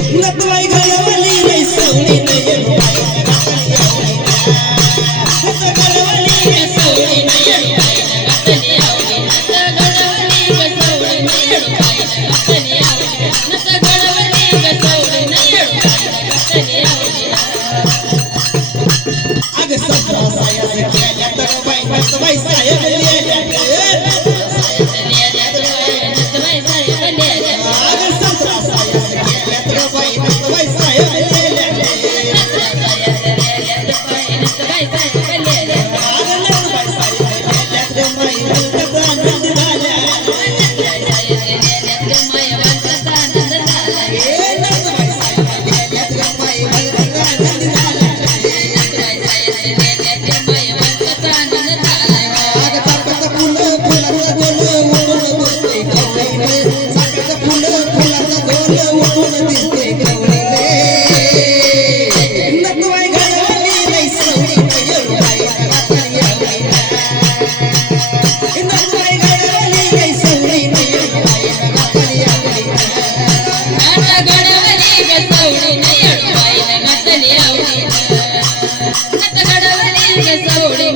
नतवाई घडवली रे सवणी नये अग सतरा साया केल्या तर बाई नतवाई साहेब लिहिल्या अग सतरा साया केल्या तर बाई नतवाई साहेब लिहिल्या गडवली गसवडी